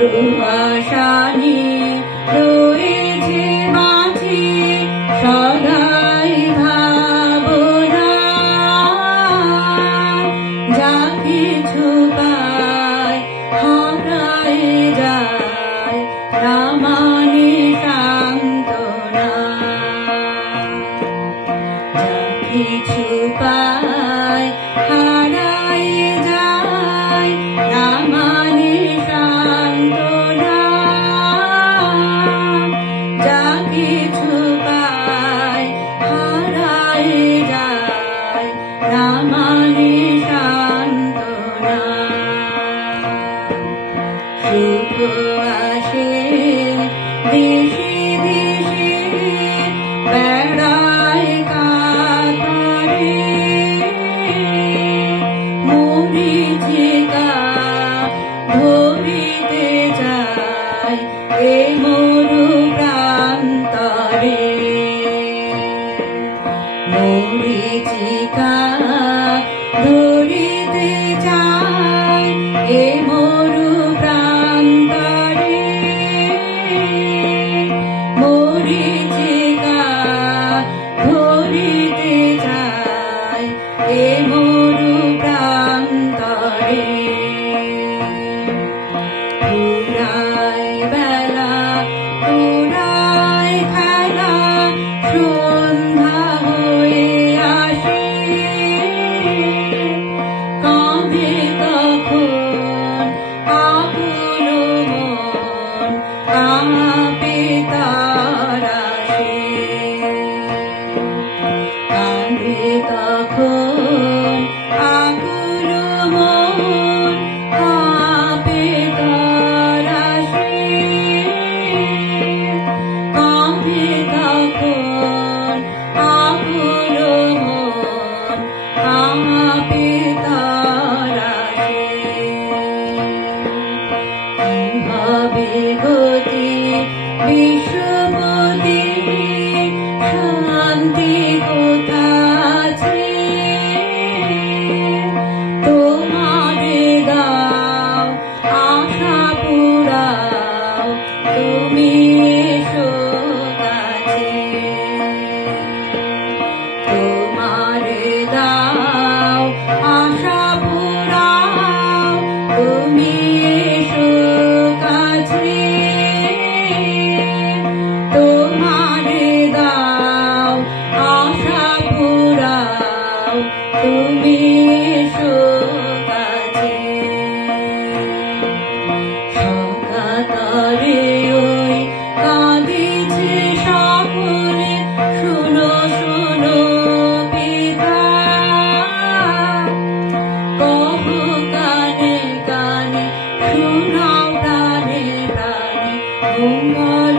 রুহাসানি রয়েছে মাঝে সদাই ভাবনা, যা কিছু পায় হারায় যায় রামানে সান্ত্বনা, যা কিছু পায় হারায় যায় রামানে সান্ত্বনা, যা কিছু পায় হারায় যায় রামানে সান্ত্বনা। সুখ আসে দেশে দেশে বেড়ায় কাতরে, মরীচিকা ধরিতে যায় এ মরু প্রান্তরে, মরীচিকা ধরিতে যায় এ মরু প্রান্তরে, মরীচিকা ধরিতে যায় এ মরু প্রান্তরে। পুরায় বেলা পুরায় খেলা সন্ধ্যা হয়ে আসে, কাঁদে তখন আকুল মন কাঁপে তার আসে, কাঁদে তখন আকুল মন কাঁপে তার আসে, কাঁদে তখন আকুল মন কাঁপে তার আসে। কি হবে গতি বিশ্বপতি, শান্তি কোথা আছে, তোমারে দাও আশা পুরাও তুমি এসো কাছে, তোমারে দাও আশা পুরাও তুমি এসো কাছে, তোমারে দাও আশা পুরাও তুমি এসো কাছে। সকাতরে ওই কাঁদিছে সকলে, শুনো শুনো পিতা, কহো কানে কানে শোনাও প্রাণে প্রাণে মঙ্গল